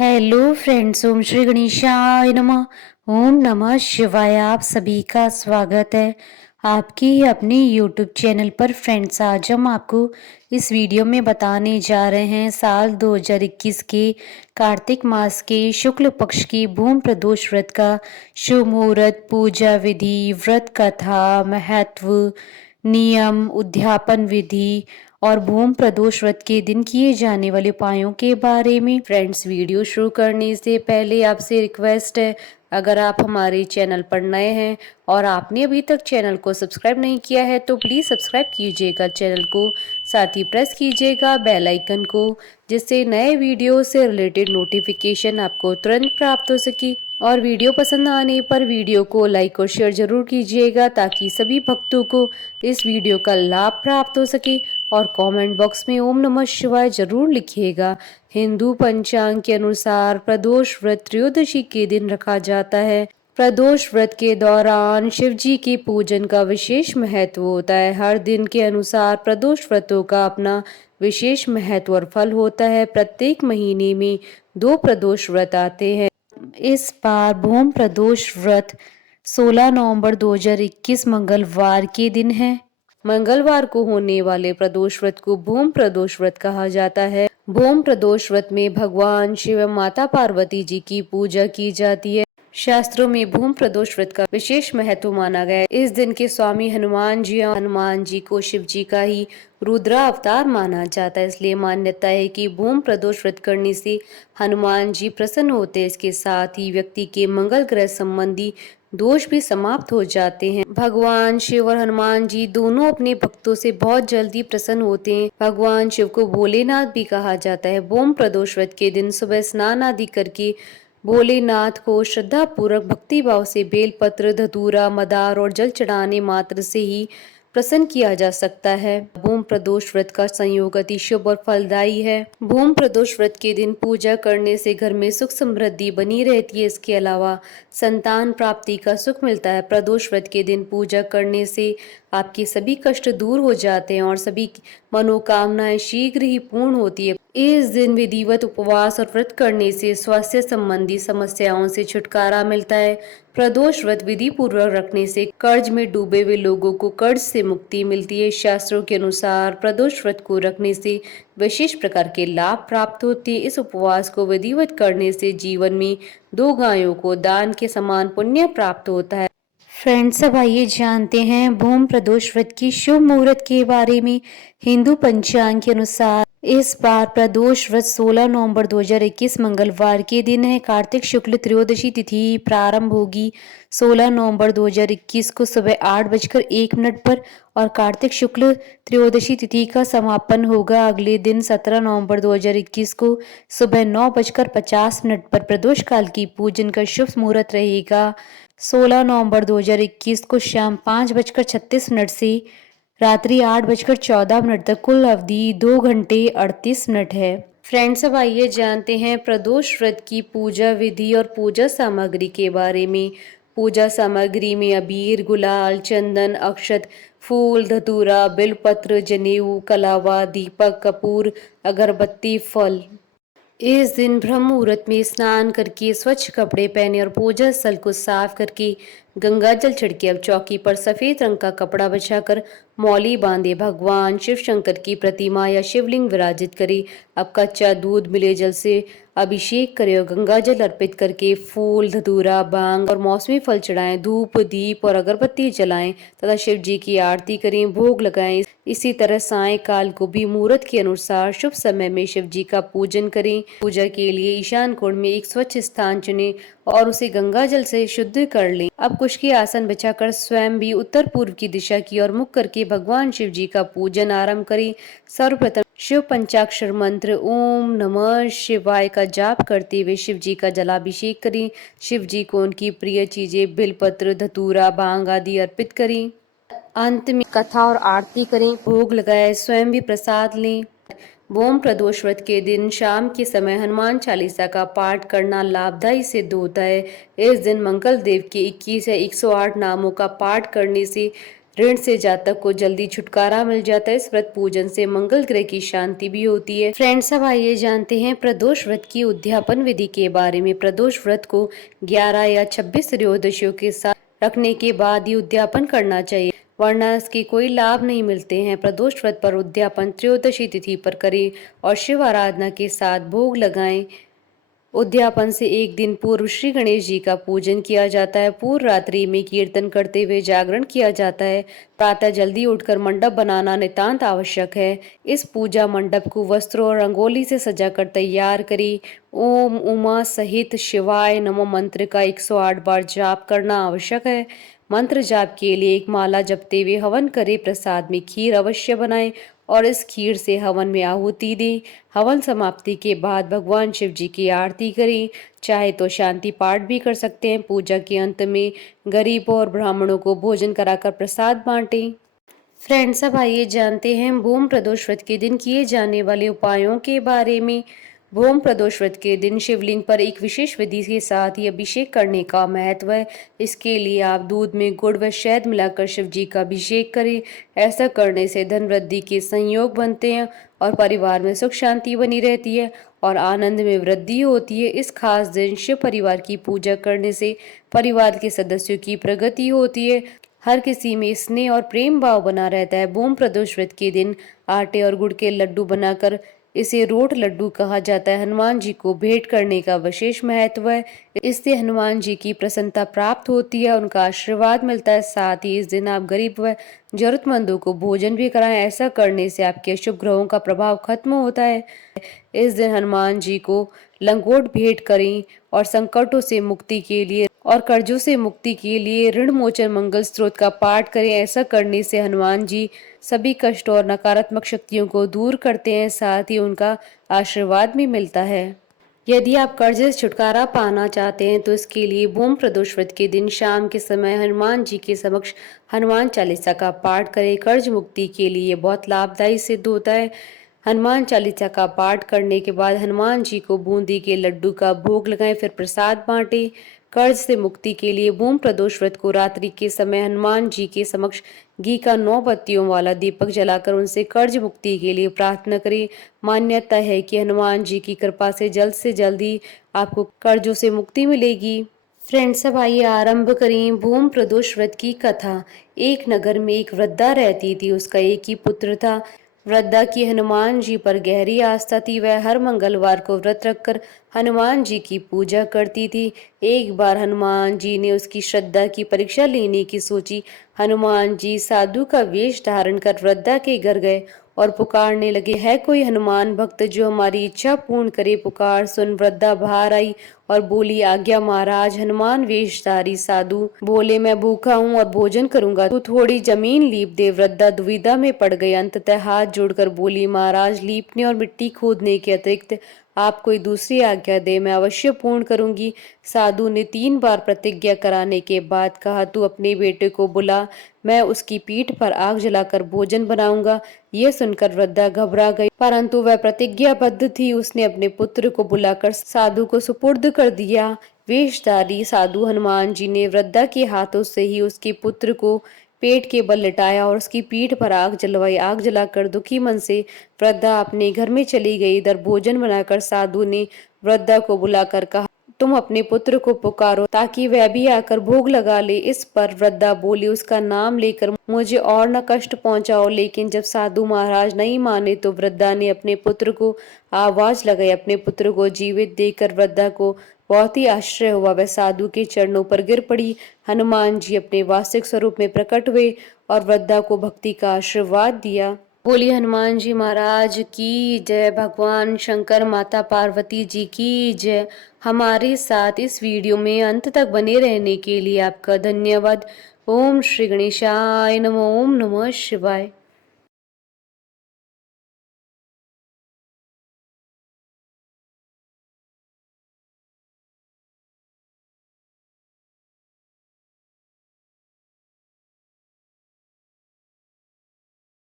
Hello friends, ओम श्री गणेशाय नमः। ओम नमः शिवाय। आप सभी का स्वागत है आपके ही अपने यूट्यूब चैनल पर। फ्रेंड्स, आज हम आपको इस वीडियो में बताने जा रहे हैं साल 2021 के कार्तिक मास के शुक्ल पक्ष की भूमि प्रदोष व्रत का शुभ मुहूर्त, पूजा विधि, व्रत कथा, महत्व, नियम, उद्यापन विधि और भूमि प्रदोष व्रत के दिन किए जाने वाले उपायों के बारे में। फ्रेंड्स, वीडियो शुरू करने से पहले आपसे रिक्वेस्ट है, अगर आप हमारे चैनल पर नए हैं और आपने अभी तक चैनल को सब्सक्राइब नहीं किया है तो प्लीज़ सब्सक्राइब कीजिएगा चैनल को, साथ ही प्रेस कीजिएगा बेल आइकन को, जिससे नए वीडियो से रिलेटेड नोटिफिकेशन आपको तुरंत प्राप्त हो सके। और वीडियो पसंद आने पर वीडियो को लाइक और शेयर जरूर कीजिएगा ताकि सभी भक्तों को इस वीडियो का लाभ प्राप्त हो सके। और कमेंट बॉक्स में ओम नमः शिवाय जरूर लिखिएगा। हिंदू पंचांग के अनुसार प्रदोष व्रत त्रयोदशी के दिन रखा जाता है। प्रदोष व्रत के दौरान शिव जी के पूजन का विशेष महत्व होता है। हर दिन के अनुसार प्रदोष व्रतों का अपना विशेष महत्व और फल होता है। प्रत्येक महीने में 2 प्रदोष व्रत आते हैं। इस बार भूमि प्रदोष व्रत 16 नवंबर 2021 मंगलवार के दिन है। मंगलवार को होने वाले प्रदोष व्रत को भूमि प्रदोष व्रत कहा जाता है। भूमि प्रदोष व्रत में भगवान शिव एवं माता पार्वती जी की पूजा की जाती है। शास्त्रों में भूमि प्रदोष व्रत का विशेष महत्व माना गया है। इस दिन के स्वामी हनुमान जी को शिव जी का ही रुद्रा अवतार माना जाता है, इसलिए मान्यता है कि भूमि प्रदोष व्रत करने से हनुमान जी प्रसन्न होते हैं। इसके साथ ही व्यक्ति के मंगल ग्रह संबंधी दोष भी समाप्त हो जाते हैं। भगवान शिव और हनुमान जी दोनों अपने भक्तों से बहुत जल्दी प्रसन्न होते हैं। भगवान शिव को भोलेनाथ भी कहा जाता है। भूमि प्रदोष व्रत के दिन सुबह स्नान आदि करके भोलेनाथ को श्रद्धा पूर्वक भक्ति भाव से बेलपत्र, धतूरा, मदार और जल चढ़ाने मात्र से ही प्रसन्न किया जा सकता है। भूमि प्रदोष व्रत का संयोग अति शुभ और फलदायी है। भूमि प्रदोष व्रत के दिन पूजा करने से घर में सुख समृद्धि बनी रहती है। इसके अलावा संतान प्राप्ति का सुख मिलता है। प्रदोष व्रत के दिन पूजा करने से आपके सभी कष्ट दूर हो जाते हैं और सभी मनोकामनाएं शीघ्र ही पूर्ण होती है। इस दिन विधिवत उपवास और व्रत करने से स्वास्थ्य संबंधी समस्याओं से छुटकारा मिलता है। प्रदोष व्रत विधि पूर्वक रखने से कर्ज में डूबे हुए लोगों को कर्ज से मुक्ति मिलती है। शास्त्रों के अनुसार प्रदोष व्रत को रखने से विशेष प्रकार के लाभ प्राप्त होते हैं। इस उपवास को विधिवत करने से जीवन में 2 गायों को दान के समान पुण्य प्राप्त होता है। फ्रेंड्स, अब आइए जानते हैं भूमि प्रदोष व्रत की शुभ मुहूर्त के बारे में। हिंदू पंचांग के अनुसार इस बार प्रदोष व्रत 16 नवंबर 2021 मंगलवार के दिन है। कार्तिक शुक्ल त्रयोदशी तिथि प्रारंभ होगी 16 नवंबर 2021 को सुबह 8:01 पर और कार्तिक शुक्ल त्रयोदशी तिथि का समापन होगा अगले दिन 17 नवंबर 2021 को सुबह 9:50 पर। प्रदोष काल की पूजन का शुभ मुहूर्त रहेगा 16 नवंबर 2021 को शाम 5:36 से रात्रि 8:14 तक। कुल अवधि 2 घंटे 38 मिनट है। फ्रेंड्स, अब आइए जानते हैं प्रदोष व्रत की पूजा विधि और पूजा सामग्री के बारे में। पूजा सामग्री में अबीर, गुलाल, चंदन, अक्षत, फूल, धतूरा, बिलपत्र, जनेऊ, कलावा, दीपक, कपूर, अगरबत्ती, फल। इस दिन ब्रह्म मुहूर्त में स्नान करके स्वच्छ कपड़े पहने और पूजा स्थल को साफ करके गंगा जल छिड़के। अब चौकी पर सफेद रंग का कपड़ा बिछाकर मौली बांधे भगवान शिव शंकर की प्रतिमा या शिवलिंग विराजित करे। अब कच्चा दूध मिले जल से अभिषेक करे और गंगा जल अर्पित करके फूल, धतूरा, भांग और मौसमी फल चढ़ाएं। धूप, दीप और अगरबत्ती जलाएं तथा शिव जी की आरती करें, भोग लगाएं। इसी तरह सायंकाल को भी मुहूर्त के अनुसार शुभ समय में शिव जी का पूजन करें। पूजा के लिए ईशान कोण में एक स्वच्छ स्थान चुनें और उसे गंगा जल से शुद्ध कर लें। अब कुश के आसन बिछाकर स्वयं भी उत्तर पूर्व की दिशा की ओर मुख करके भगवान शिव जी का पूजन आरंभ करें। सर्वप्रथम शिव पंचाक्षर मंत्र ओम नमः शिवाय का जाप करते हुए शिव जी का जलाभिषेक करें। शिव जी को उनकी प्रिय चीजें बिलपत्र, धतूरा, भांग आदि अर्पित करें। अंत में कथा और आरती करें, भोग लगाए, स्वयं भी प्रसाद लें। भूमि प्रदोष व्रत के दिन शाम के समय हनुमान चालीसा का पाठ करना लाभदायी सिद्ध होता है। इस दिन मंगल देव के 21 या 108 नामों का पाठ करने से ऋण से जातक को जल्दी छुटकारा मिल जाता है। इस व्रत पूजन से मंगल ग्रह की शांति भी होती है। फ्रेंड्स, अब आइए जानते हैं प्रदोष व्रत की उद्यापन विधि के बारे में। प्रदोष व्रत को 11 या 26 त्रयोदशियों के साथ रखने के बाद ही उद्यापन करना चाहिए, वरना इसके कोई लाभ नहीं मिलते हैं। प्रदोष व्रत पर उद्यापन त्रयोदशी तिथि पर करें और शिव आराधना के साथ भोग लगाएं। उद्यापन से एक दिन पूर्व श्री गणेश जी का पूजन किया जाता है। पूर्व रात्रि में कीर्तन करते हुए जागरण किया जाता है। प्रातः जल्दी उठकर मंडप बनाना नितांत आवश्यक है। इस पूजा मंडप को वस्त्रों और रंगोली से सजाकर तैयार करें। ओम उमा सहित शिवाय नमो मंत्र का 108 बार जाप करना आवश्यक है। मंत्र जाप के लिए एक माला जपते हुए हवन करें। प्रसाद में खीर अवश्य बनाएं और इस खीर से हवन में आहुति दें। हवन समाप्ति के बाद भगवान शिव जी की आरती करें। चाहे तो शांति पाठ भी कर सकते हैं। पूजा के अंत में गरीबों और ब्राह्मणों को भोजन कराकर प्रसाद बांटें। फ्रेंड्स, अब आइए जानते हैं भूम प्रदोष व्रत के दिन किए जाने वाले उपायों के बारे में। भूम प्रदोष व्रत के दिन शिवलिंग पर एक विशेष विधि के साथ ही अभिषेक करने का महत्व है। इसके लिए आप दूध में गुड़ व शहद मिलाकर शिव जी का अभिषेक करें। ऐसा करने से धन वृद्धि के संयोग बनते हैं और परिवार में सुख शांति बनी रहती है और आनंद में वृद्धि होती है। इस खास दिन शिव परिवार की पूजा करने से परिवार के सदस्यों की प्रगति होती है। हर किसी में स्नेह और प्रेम भाव बना रहता है। भूम प्रदोष व्रत के दिन आटे और गुड़ के लड्डू बनाकर, इसे रोट लड्डू कहा जाता है, हनुमान जी को भेंट करने का विशेष महत्व है। इससे हनुमान जी की प्रसन्नता प्राप्त होती है, उनका आशीर्वाद मिलता है। साथ ही इस दिन आप गरीब व जरूरतमंदों को भोजन भी कराएं। ऐसा करने से आपके अशुभ ग्रहों का प्रभाव खत्म होता है। इस दिन हनुमान जी को लंगोट भेंट करें और संकटों से मुक्ति के लिए और कर्जों से मुक्ति के लिए ऋण मोचन मंगल स्त्रोत का पाठ करें। ऐसा करने से हनुमान जी सभी कष्ट और नकारात्मक शक्तियों को दूर करते हैं, साथ ही उनका आशीर्वाद भी मिलता है। यदि आप कर्ज से छुटकारा पाना चाहते हैं तो इसके लिए भूम प्रदोष व्रत के दिन शाम के समय हनुमान जी के समक्ष हनुमान चालीसा का पाठ करें। कर्ज मुक्ति के लिए बहुत लाभदायी सिद्ध होता है। हनुमान चालीसा का पाठ करने के बाद हनुमान जी को बूंदी के लड्डू का भोग लगाएं, फिर प्रसाद बांटें। कर्ज से मुक्ति के लिए भूम प्रदोष व्रत को रात्रि के समय हनुमान जी के समक्ष घी का 9 बत्तियों वाला दीपक जलाकर उनसे कर्ज मुक्ति के लिए प्रार्थना करें। मान्यता है कि हनुमान जी की कृपा से जल्द ही आपको कर्जों से मुक्ति मिलेगी। फ्रेंड्स, अब आइए आरंभ करें भूम प्रदोष व्रत की कथा। एक नगर में एक वृद्धा रहती थी। उसका एक ही पुत्र था। वृद्धा की हनुमान जी पर गहरी आस्था थी। वह हर मंगलवार को व्रत रखकर हनुमान जी की पूजा करती थी। एक बार हनुमान जी ने उसकी श्रद्धा की परीक्षा लेने की सोची। हनुमान जी साधु का वेश धारण कर वृद्धा के घर गए और पुकारने लगे, है कोई हनुमान भक्त जो हमारी इच्छा पूर्ण करे? पुकार सुन वृद्धा बाहर आई और बोली, आज्ञा महाराज। हनुमान वेशधारी साधु बोले, मैं भूखा हूँ और भोजन करूंगा, तू थोड़ी जमीन लीप दे। वृद्धा दुविधा में पड़ गई। अंततः हाथ जोड़कर बोली, महाराज, लीपने और मिट्टी खोदने के अतिरिक्त आप कोई दूसरी आज्ञा दे, मैं अवश्य पूर्ण करूंगी। साधु ने 3 बार प्रतिज्ञा कराने के बाद कहा, तू अपने बेटे को बुला, मैं उसकी पीठ पर आग जलाकर भोजन बनाऊंगा। यह सुनकर वृद्धा घबरा गई, परंतु वह प्रतिज्ञाबद्ध थी। उसने अपने पुत्र को बुलाकर साधु को सुपुर्द कर दिया। वेशधारी साधु हनुमान जी ने वृद्धा के हाथों से ही उसके पुत्र को पेट के बल लिटाया और उसकी पीठ पर आग जलवाई। आग जलाकर दुखी मन से वृद्धा अपने घर में चली गई। इधर भोजन बनाकर साधु ने वृद्धा को बुलाकर कहा, तुम अपने पुत्र को पुकारो ताकि वह भी आकर भोग लगा ले। इस पर वृद्धा बोली, उसका नाम लेकर मुझे और न कष्ट पहुंचाओ। लेकिन जब साधु महाराज नहीं माने तो वृद्धा ने अपने पुत्र को आवाज लगाई। अपने पुत्र को जीवित देखकर वृद्धा को बहुत ही आश्चर्य हुआ। वह साधु के चरणों पर गिर पड़ी। हनुमान जी अपने वास्तविक स्वरूप में प्रकट हुए और वृद्धा को भक्ति का आशीर्वाद दिया। बोलिए हनुमान जी महाराज की जय। भगवान शंकर, माता पार्वती जी की जय। हमारे साथ इस वीडियो में अंत तक बने रहने के लिए आपका धन्यवाद। ओम श्री गणेशाय नमः। ओम नमः शिवाय।